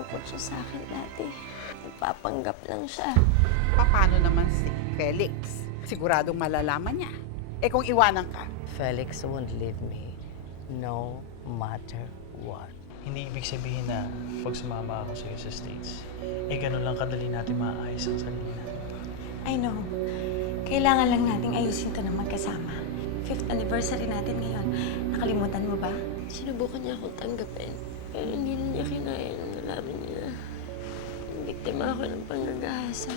sumupot siya sa akin dati. Nagpapanggap lang siya. Paano naman si Felix? Siguradong malalaman niya. Eh kung iwanan ka, Felix won't leave me, no matter what. Hindi ibig sabihin na pag sumama ako sa'yo sa States, eh ganun lang kadali natin maayos ang sarili natin. I know. Kailangan lang nating ayusin to na magkasama. 5th anniversary natin ngayon. Nakalimutan mo ba? Sinubukan niya akong tanggapin. Pero hindi na niya kinaya nung nalaman niya. Biktima ako ng panggagahasa.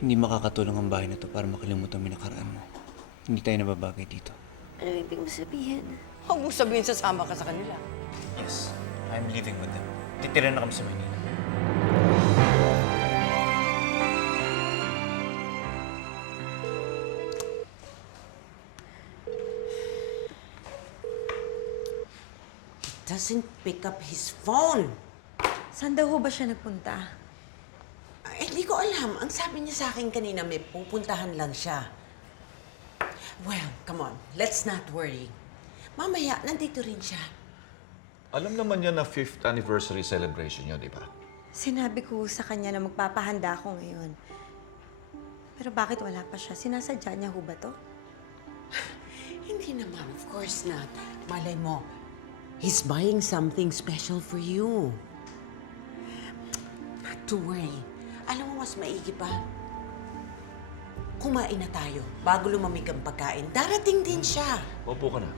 Hindi makakatulong ang bahay na to para makalimutan ang nakaraan mo. Hindi tayo nababagay dito. Ano ibig mo sabihin? Huwag mong sabihin sasama ka sa kanila. Yes, I'm living with them. Titira na kami sa Manila. Doesn't pick up his phone. Saan daw ho ba siya nagpunta? Hindi ko alam. Ang sabi niya sa akin kanina, may pupuntahan lang siya. Well, come on. Let's not worry. Mamaya, nandito rin siya. Alam naman niya na 5th anniversary celebration niyo, di ba? Sinabi ko sa kanya na magpapahanda ako ngayon. Pero bakit wala pa siya? Sinasadya niya ho ba to? Hindi naman, of course not. Malay mo, he's buying something special for you. Not to worry. Alam mo, mas maigi pa. Kumain na tayo bago lumamig ang pagkain. Darating din siya. Opo ka na.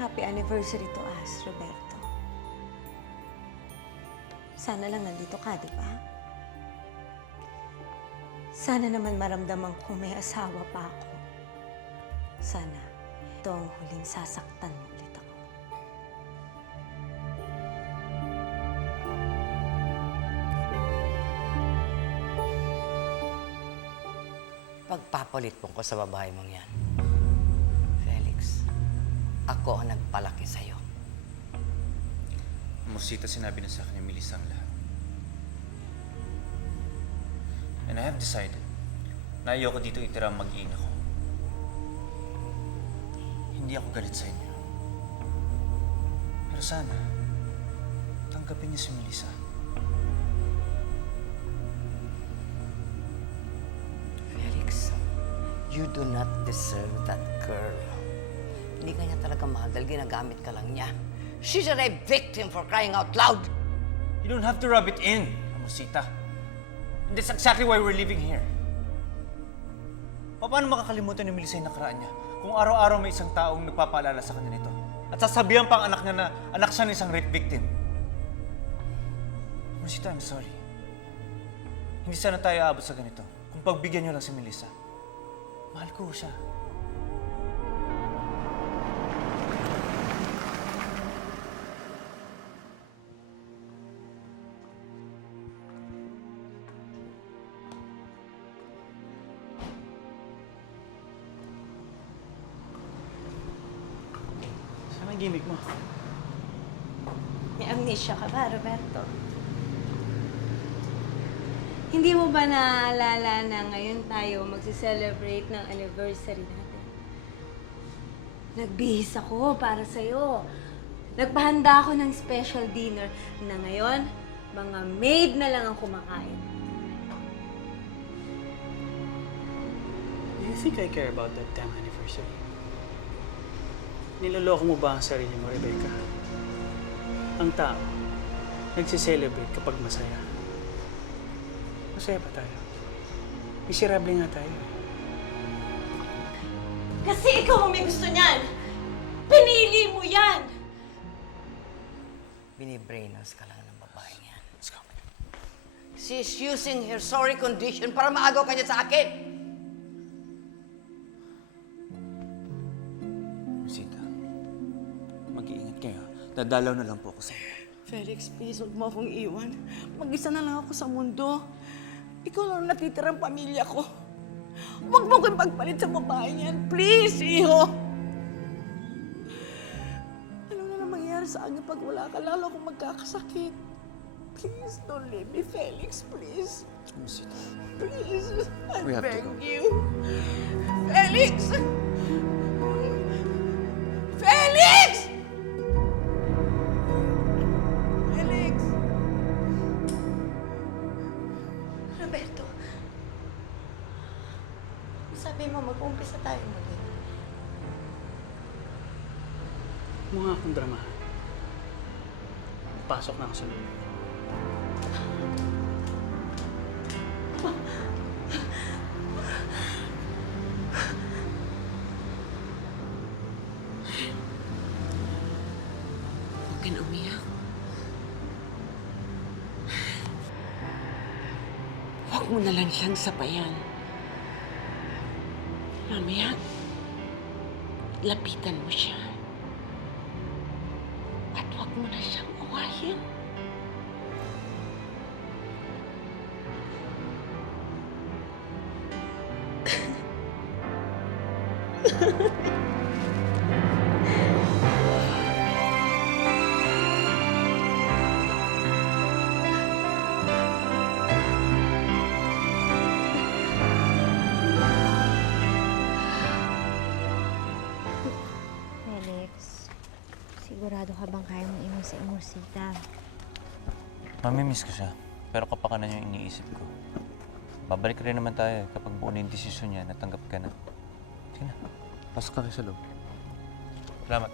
Happy anniversary to us, Roberto. Sana lang nandito ka, di ba? Sana naman maramdaman kong may asawa pa ako. Sana ito ang huling sasaktan mo ulit ako. Pagpapalit mo ko sa babae mong yan. Felix, ako ang nagpalaki sa'yo. Musita, sinabi na sa akin ni Melissa ang lahat. And I have decided na ayoko dito itira ang mag-iina ko. Hindi ako galit sa inyo. Pero sana, tanggapin niya si Melissa. Felix, you do not deserve that girl. Hindi ka niya talaga mahal dahil ginagamit ka lang niya. She's a rape victim for crying out loud. You don't have to rub it in, Musita. And that's exactly why we're living here. Paano makakalimutan ni Melissa yung nakaraan niya kung araw-araw may isang taong nagpapaalala sa kanya nito? At sasabihan pang anak niya na anak siya ng isang rape victim. Musita, I'm sorry. Hindi sana tayo aabot sa ganito kung pagbigyan niyo lang si Melissa. Mahal ko siya. Saan ang gimmick mo? May amnesia ka ba, Roberto? Hindi mo ba naalala na ngayon tayo magsi-celebrate ng anniversary natin? Nagbihis ako para sa'yo. Nagpahanda ako ng special dinner na ngayon, mga maid na lang ang kumakain. Do you think I care about that 10th anniversary? Niloloko mo ba ang sarili mo, Rebecca? Ang tao, nagse-celebrate kapag masaya. Masaya ba tayo? Miserable nga tayo. Kasi ikaw ang may gusto niyan! Pinili mo yan! Binibrainos ka lang ng babae niyan. Let's go. She's using her sorry condition para maagaw ka niya sa akin. Musita, mag-iingat kayo. Dadalaw na lang po ako sa inyo. Felix, please, huwag mo akong iwan. Mag-isa na lang ako sa mundo. Ikaw lang natitirang pamilya ko. Huwag mo kong pagpalit sa babae niyan. Please, iho! Ano na mangyari Sana pag wala ka, lalo akong magkakasakit. Please, don't leave me, Felix, please. Please, I beg you. Felix! Felix! Felix! Roberto, sabi mo mag-umpisa tayo muli. Mukha akong drama. Pasok na ako sa loob. Huwag ka na umiyak. Huwag mo na lang siyang sabayan. Mamaya, lapitan mo siya. At huwag mo na siyang uwahin. Felix, sigurado ka bang kaya mong iwan sa Imusita? Mamimiss ko siya, pero kapakanan yung iniisip ko. Babalik rin naman tayo kapag buo na yung desisyon niya, natanggap ka na. Sige na, pasok ka kayo sa loob. Salamat.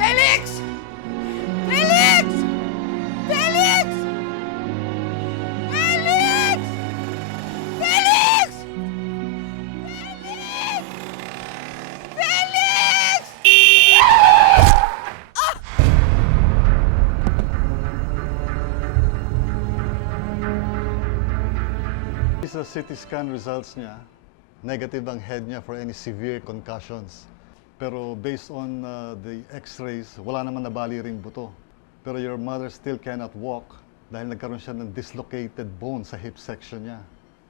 Felix! Felix! Felix! Felix! Felix! Felix! Felix! Sa CT scan results niya, negative ang head niya for any severe concussions. Pero based on the x-rays, wala naman nabali ring buto. Pero your mother still cannot walk dahil nagkaroon siya ng dislocated bone sa hip section niya.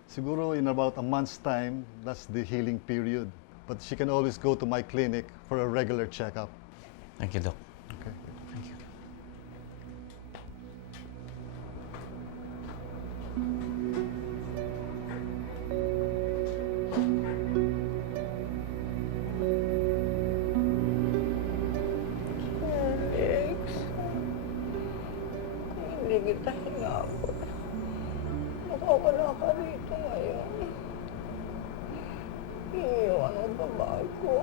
Siguro in about a month's time, that's the healing period. But she can always go to my clinic for a regular checkup. Thank you, Doc. Okay. Thank you. Alex, hindi kita hinabot. Makawala ka rito ngayon. Iiwan mo ba ba ako?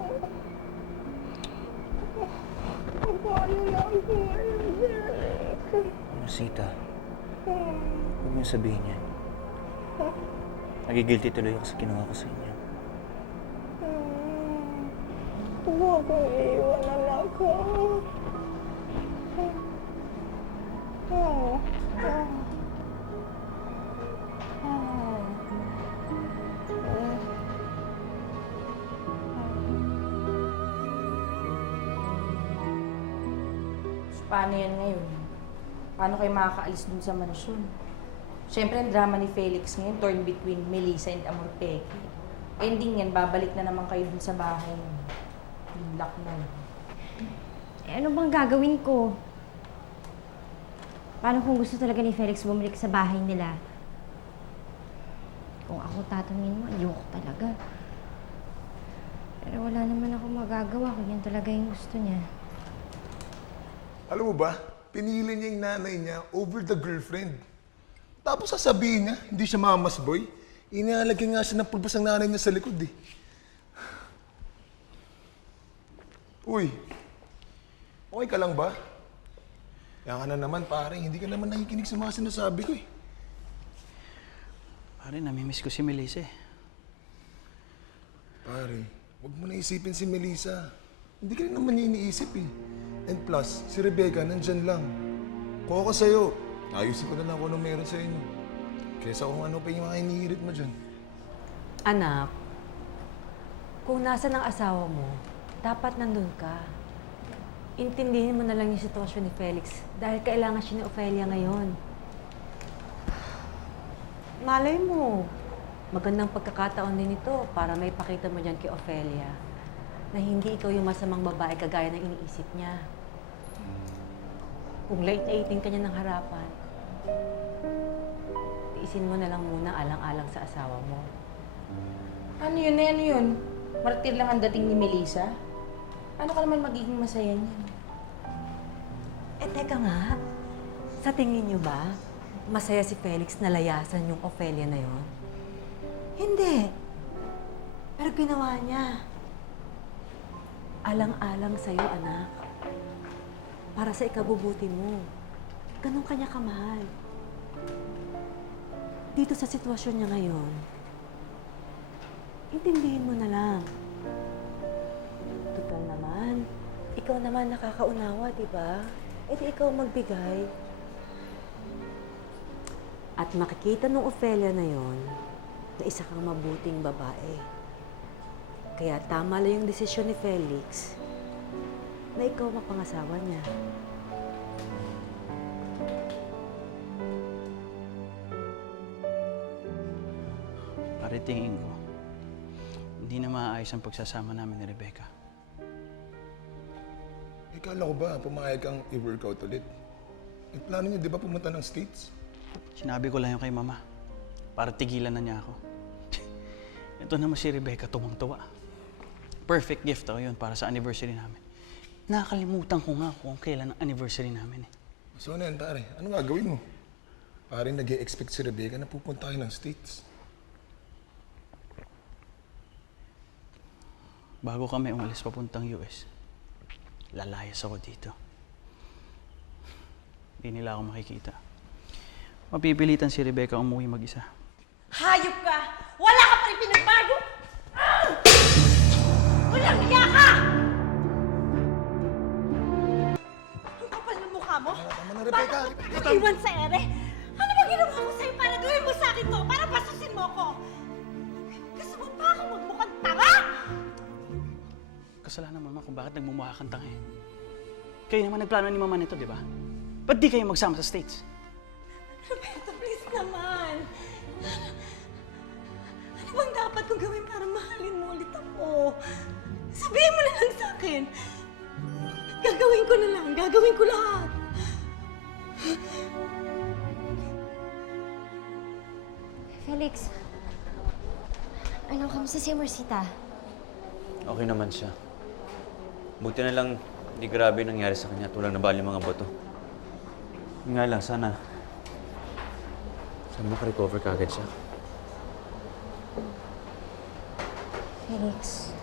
Paano na ako ngayon, Felix? Rosita, huwag mo sabihin yan. Nagigilty tuloy ako sa ginawa ko sa inyo. Huwag kong iiwanan ako. Paano yan ngayon? Paano kayo makakaalis dun sa mansyon? Siyempre, ang drama ni Felix ngayon, torn between Melissa and Amorteque. Ending yan, babalik na naman kayo dun sa bahay. Yung luck na. Eh, ano bang gagawin ko? Paano kung gusto talaga ni Felix bumalik sa bahay nila? Kung ako tatanungin mo, ayoko talaga. Pero wala naman ako magagawa kung yan talaga yung gusto niya. Alam mo ba, pinili niya yung nanay niya over the girlfriend. Tapos sasabihin niya, hindi siya mama's boy. Inalagyan nga siya ng pulbos ng nanay niya sa likod eh. Uy, okay ka lang ba? Kaya ka na naman pare, hindi ka naman nakikinig sa mga sinasabi ko eh. Pare, namimiss ko si Melissa eh. Pare, huwag mo na isipin si Melissa. Hindi ka rin naman niya iniisip eh. And plus, si Rebecca nandyan lang. Kung ako sa'yo, ayusin ko na lang kung ano meron sa inyo. Kesa kung ano pa yung mga inihirit mo dyan. Anak, kung nasa ng asawa mo, dapat nandun ka. intindihin mo na lang yung sitwasyon ni Felix dahil kailangan siya ni Ophelia ngayon. Malay mo, magandang pagkakataon din ito para may pakita mo dyan kay Ophelia na hindi ikaw yung masamang babae kagaya ng iniisip niya. Kung late 18 ka niya ng harapan, tiisin mo na lang muna alang-alang sa asawa mo. Ano yun? Ano yun? Martir lang ang dating ni Melissa? Ano ka naman magiging masaya niyan? Eh, teka nga. Sa tingin niyo ba, masaya si Felix na layasan yung Ophelia na yon? Hindi. Pero ginawa niya. Alang-alang sa'yo, anak. Para sa ikabubuti mo. Ganun kanya kamahal. Dito sa sitwasyon niya ngayon, intindihin mo na lang. Total naman, ikaw naman nakakaunawa, di ba? E di ikaw magbigay. At makikita nung Ophelia na yon na isa kang mabuting babae. Kaya tama lang yung desisyon ni Felix na ikaw mapangasawa niya. Pare, tingin ko, hindi na maayos ang pagsasama namin ni Rebecca. Kala ko ba, pumayag kang i-workout ulit? Yung plano niyo, di ba pumunta ng States? Sinabi ko lang yun kay Mama para tigilan na niya ako. Ito naman si Rebecca, tumang-tuwa. Perfect gift ako yun para sa anniversary namin. Nakakalimutan ko nga kung kailan ang anniversary namin eh. So ano yan, pare? Ano gagawin mo? Pare, nag-e-expect si Rebecca na pupunta kayo ng States. Bago kami umalis papuntang US, lalayas ako dito. Hindi nila ako makikita. Mapipilitan si Rebecca umuwi mag-isa. Hayop ka! Wala ka pa rin pinagbago! Walang hiya ka! Ang kapal ng mukha mo? Tama na, Rebecca! Bakit iwan sa ere? Ano ba ginawa ko sa'yo para gawin mo sa akin to? Para basusin mo ko? Gusto mo pa ako magmukhang tanga? Kasalanan Mama kung bakit nagmumukha kang tanga eh. Kayo naman nagplano ni Mama nito, di ba? Ba't di kayo magsama sa States? Roberto, please naman. Ano bang dapat kong gawin para mahalin mo ulit ako? Sabihin mo na lang sa akin. Gagawin ko na lang. Gagawin ko lahat. Felix, ano, kamusta si Marcita? Okay naman siya. Buti na lang hindi grabe yung nangyari sa kanya tulad na bali mga bato. Yun nga lang, sana makarecover ka agad siya. Felix,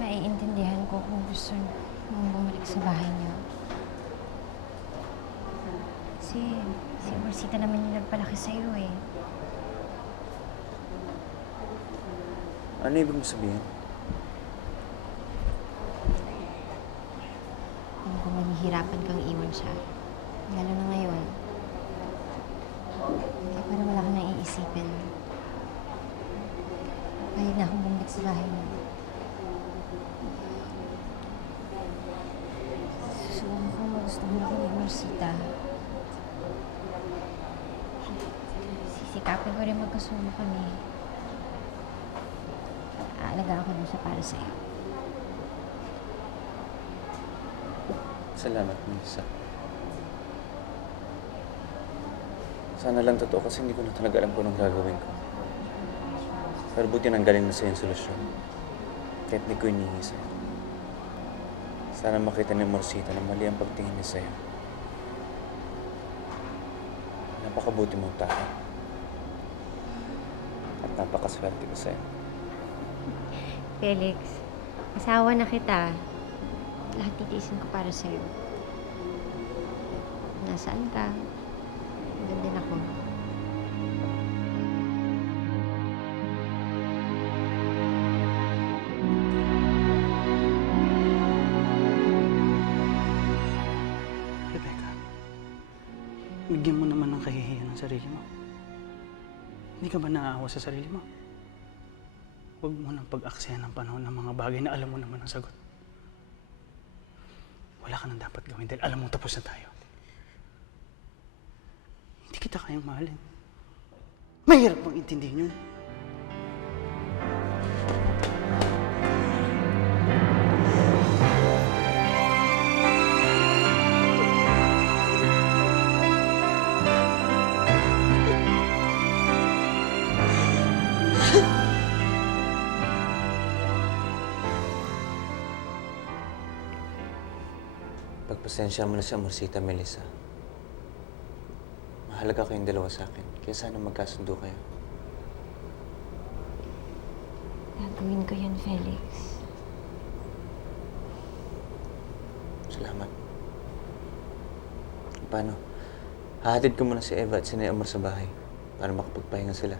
maiintindihan ko kung gusto mong bumalik sa bahay niyo. Si Marcita naman yung nagpalaki sa'yo eh. Ano ibig mo sabihin? Alam ko mahihirapan kang iwan siya. Lalo na ngayon. Kaya parang wala ka nang iisipin. Pahig na akong bumalik sa bahay niyo. Susubukan ko magustuhan ko ni Marcita. Sisikapin ko rin magkasundo kami. Aalagaan ko lang siya para sa'yo. Salamat, Melissa. Sana lang totoo kasi hindi ko na talaga alam kung anong gagawin ko. Pero buti nanggaling na sa'yo yung solusyon. Kahit hindi ko hinihingi sa'yo. Sana makita ni Marcita na mali ang pagtingin niya sa'yo. Napakabuti mong tao. At napakaswerte ko sa'yo. Felix, asawa na kita. Lahat titiisin ko para sa'yo. Nasaan ka? Nandun din ako. Rebecca, bigyan mo naman ng kahihiyan ng sarili mo. Hindi ka ba naaawa sa sarili mo? Huwag mo nang pag-aksaya ng panahon ng mga bagay na alam mo naman ang sagot. Wala ka nang dapat gawin dahil alam mo tapos na tayo. Hindi kita kayang mahalin. Mahirap bang intindihin yun? Pagpasensya mo na si Amorcita, Melissa. Mahalaga kayong dalawa sa akin. Kaya sana magkasundo kayo. Gagawin ko yun, Felix. Salamat. Paano? Hahatid ko muna si Eva at si Amor sa bahay para makapagpahinga sila.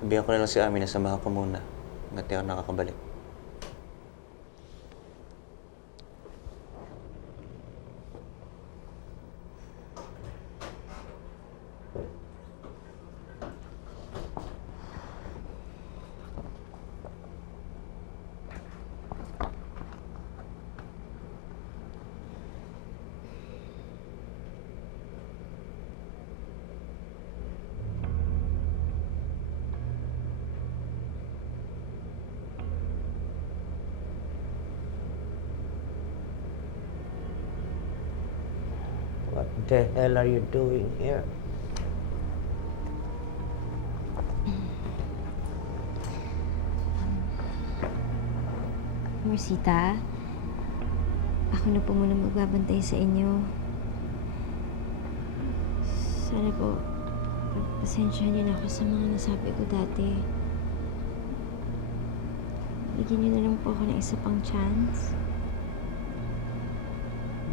Sabihan ko na lang si Ami na samahan ko muna hanggat di ako nakakabalik. What the hell are you doing here? Amorcita, ako na po muna magbabantay sa inyo. Sana po, pagpasensyahan niyo na ako sa mga nasabi ko dati. Bigyan niyo na lang po ako ng isa pang chance.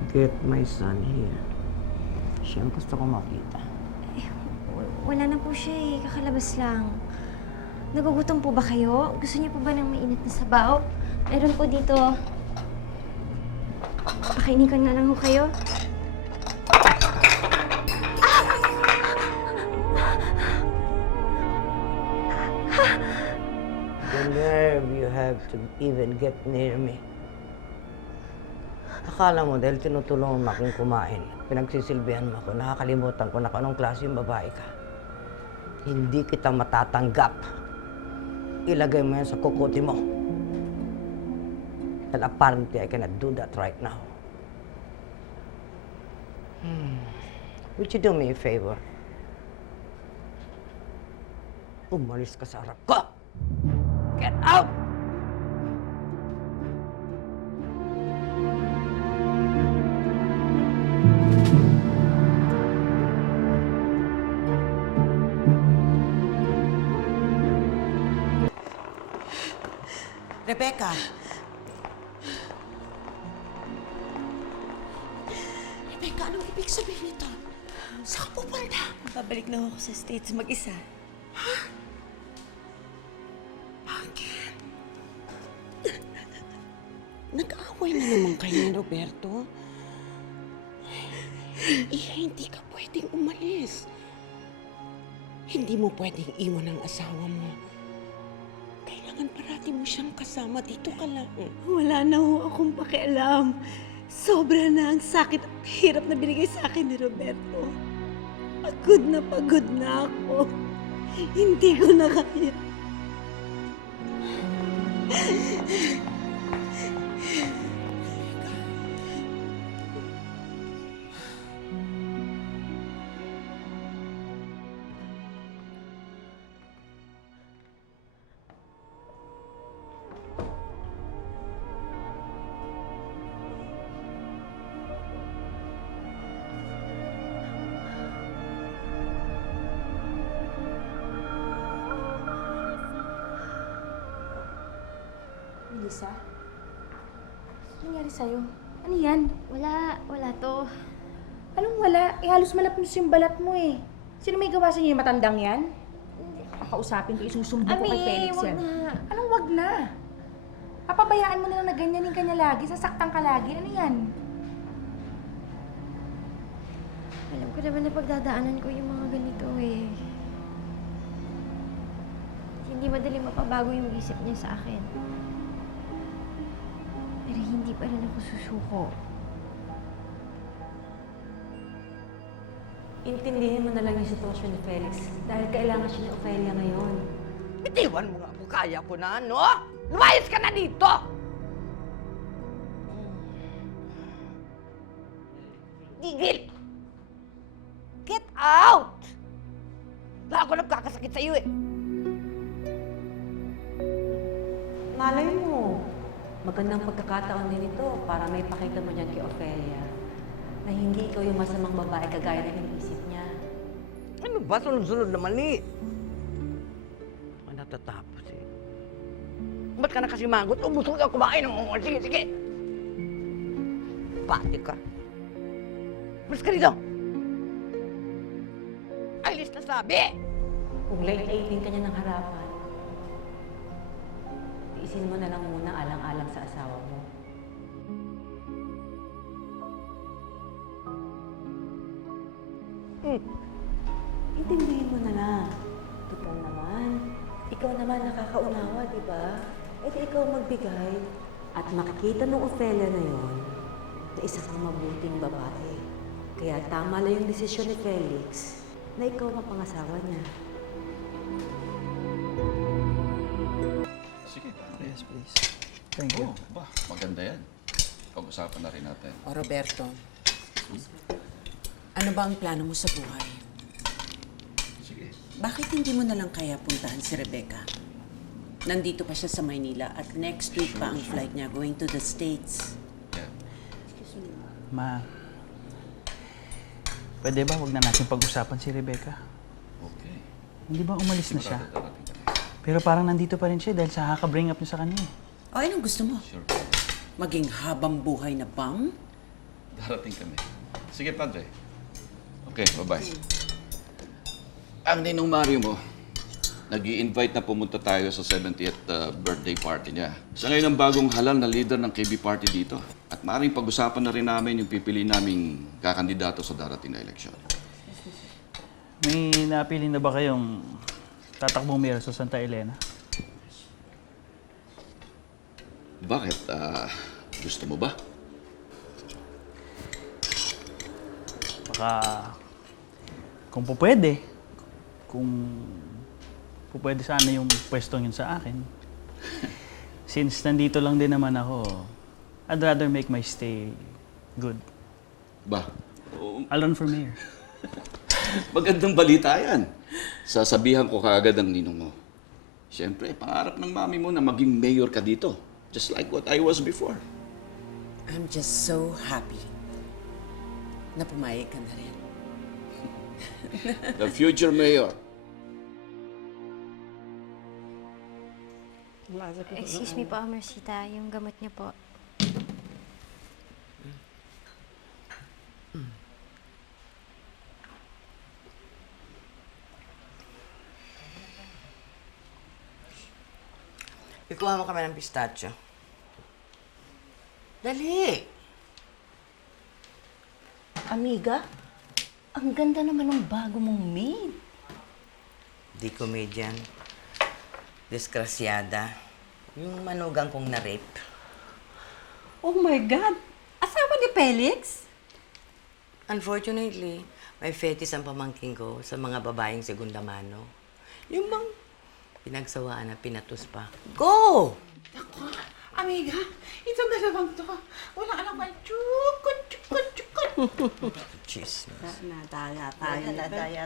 Get my son here. Siya ang gusto ko makita. Wala na po siya eh, kakalabas lang. Nagugutom po ba kayo? Gusto niyo po ba ng mainit na sabaw? Meron po dito. Pakainin ko na lang ho kayo. The nerve you have to even get near me. Akala mo dahil tinutulungan mo akong kumain, pinagsisilbihan mo ako, nakakalimutan ko na kung anong klase yung babae ka. Hindi kita matatanggap. Ilagay mo yan sa kukuti mo. And apparently, I cannot do that right now. Would you do me a favor? Umalis ka sa harap ko! Get out! Rebecca! Rebecca, anong ibig sabihin nito? Saan ka pupunta? Babalik na ako sa States mag-isa. Bakit? Nag-away na naman kayo ni Roberto. Hindi ka pwedeng umalis. Hindi mo pwedeng iwan ang asawa mo. Kailangan parati mo siyang kasama. Dito ka lang. Wala na ho akong pakialam. Sobra na ang sakit at hirap na binigay sa akin ni Roberto. Pagod na ako. Hindi ko na kaya. Melissa? Ano nangyari sa'yo? Ano yan? Wala to. Anong wala? Halos malapnos yung balat mo eh. Sino may gawa sa inyo yung matandang yan? Kakausapin ko, isusumbo ko kay Felix wag yan. na. Anong wag na? Papabayaan mo na lang na ganyanin ka niya lagi, sasaktan ka lagi. Ano yan? Alam ko naman na pagdadaanan ko yung mga ganito eh. Hindi hindi madali mapabago yung isip niya sa akin. Pero hindi pa rin ako susuko. Intindihin mo na lang yung sitwasyon ni Felix dahil kailangan siya ni Ophelia ngayon. Bitiwan mo nga po, kaya ko na, no? Lumayas ka na dito! Tigil! Get out! Wala ako nagkakasakit sa'yo eh. Malay mo, magandang pagkakataon din ito para may pakita mo niyan kay Ophelia na hindi ikaw yung masamang babae kagaya ng iniisip niya. Ano ba? Sunod-sunod na mali. Ang natatapos eh. Ba't ka na kasi magot? Ubusog ka kumain ng mga. Sige, sige. Pati ka. Mas ka rito. Alis na sabi! Kung late-18 ka niya ng harapan, tiisin mo na lang muna alang-alang sa asawa mo. Intindihin mo na lang. Total naman, ikaw naman nakakaunawa, di ba? E di ikaw magbigay at makikita ng Ophelia na yon na isa kang mabuting babae. Kaya tama lang yung desisyon ni Felix na ikaw mapangasawa niya. Sige. Yes, please. Thank you. Maganda yan. Pag-usapan na rin natin. O Roberto, ano ba ang plano mo sa buhay? Sige. Bakit hindi mo na lang kaya puntahan si Rebecca? Nandito pa siya sa Maynila at next week pa ang flight niya going to the States. Yeah. Ma, pwede ba wag na natin pag-usapan si Rebecca? Okay. Hindi ba umalis na siya? Sigurado darating kami. Pero parang nandito pa rin siya dahil sa kaka-bring up niya sa kanya. O, anong gusto mo? Sure. Maging habang buhay na bang? Darating kami. Sige, Padre. Okay, bye-bye. Ang ninong Mario mo, nag-i-invite na pumunta tayo sa 70th birthday party niya. Siya ngayon ang bagong halal na leader ng KB party dito. At maaaring pag-usapan na rin namin yung pipili naming kakandidato sa darating na eleksyon. May napili na ba kayong tatakbong mayor sa Santa Elena? Bakit? Gusto mo ba? Baka kung po pwede, kung po pwede sana yung pwestong yun sa akin. Since nandito lang din naman ako, I'd rather make my stay good. Ba? I'll run for mayor. Magandang balita yan. Sasabihan ko kaagad ang ninong mo. Siyempre, pangarap ng mami mo na maging mayor ka dito. Just like what I was before. I'm just so happy na pumayag ka na rin. The future mayor. Excuse me po, Mercita. Yung gamot niyo po. Ikuha mo kami ng pistachio. Dali! Amiga, ang ganda naman ng bago mong maid. Di comedian. Disgrasyada. Yung manugang kong na-rape. Oh my God! Asawa ni Felix? Unfortunately, may fetish ang pamangking ko sa mga babaeng segunda mano. Yung bang pinagsawaan na pinatus pa. Go! Amiga, itong dalawang to, wala alam ang chukot. Chismis. Nadaya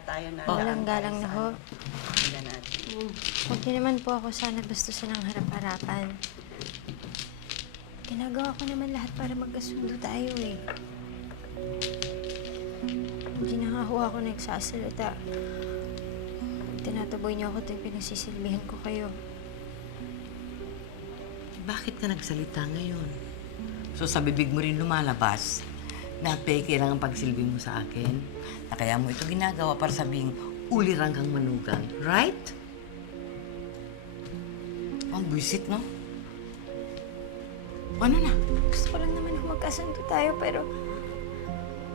tayo na. Walang galang na ho. Huwag niyo naman po ako sana bastusin ng harap-harapan. Ginagawa ko naman lahat para magkasundo tayo eh. Hindi na nga ho ako nagsasalita. Tinataboy niyo ako tuwing pinagsisilbihan ko kayo. Bakit ka nagsalita ngayon? So sa bibig mo rin lumalabas na peke lang ang pagsilbi mo sa akin? Na kaya mo ito ginagawa para sabing ulirang kang manugang, right? Ang buisit, no? Ano na? Gusto ko lang naman na magkasundo tayo pero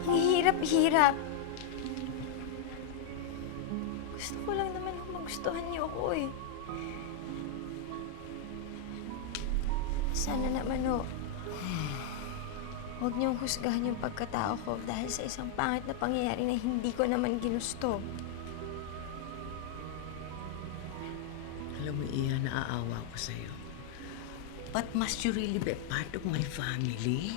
ang hirap-hirap. Gusto ko lang naman na magustuhan niyo ako eh. Sana naman huwag niyong husgahan yung pagkatao ko dahil sa isang pangit na pangyayari na hindi ko naman ginusto. Alam mo, Ian, naaawa ko sa'yo. But must you really be part of my family?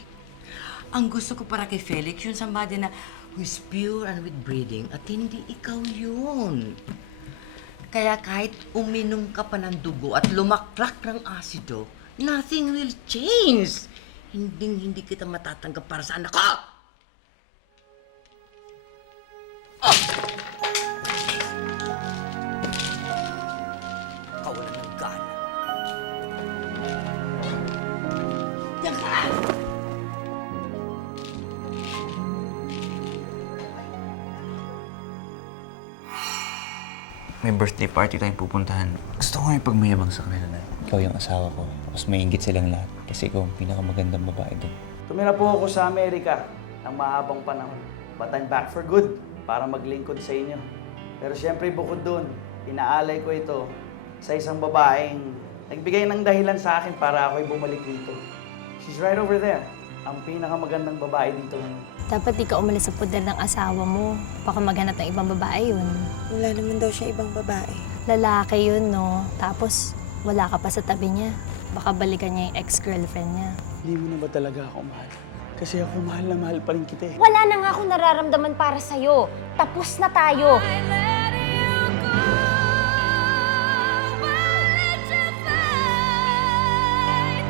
Ang gusto ko para kay Felix, yung somebody na who's pure and with breeding, at hindi ikaw yun. Kaya kahit uminom ka pa ng dugo at lumaklak ng asido, nothing will change. Hindi kita matatanggap para sa anak ko! Kawalan ng gana. Diyan ka! May birthday party tayong pupuntahan. Gusto ko nga ipagmayabang sa kanila na ikaw yung asawa ko. Tapos may inggit silang lahat. Kasi ikaw ang pinakamagandang babae doon. Tumira po ako sa Amerika ng mahabang panahon. But I'm back for good para maglingkod sa inyo. Pero siyempre bukod doon, inaalay ko ito sa isang babaeng nagbigay ng dahilan sa akin para ako'y bumalik dito. She's right over there. Ang pinakamagandang babae dito ngayon. Dapat di ka umalis sa poder ng asawa mo. Baka maghanap ng ibang babae yun. Wala naman daw siya ibang babae. Lalaki yun, no? Tapos, wala ka pa sa tabi niya. Baka balikan niya yung ex-girlfriend niya. Hindi mo na ba talaga ako mahal? Kasi ako mahal na mahal pa rin kita eh. Wala na nga ako nararamdaman para sa'yo. Tapos na tayo.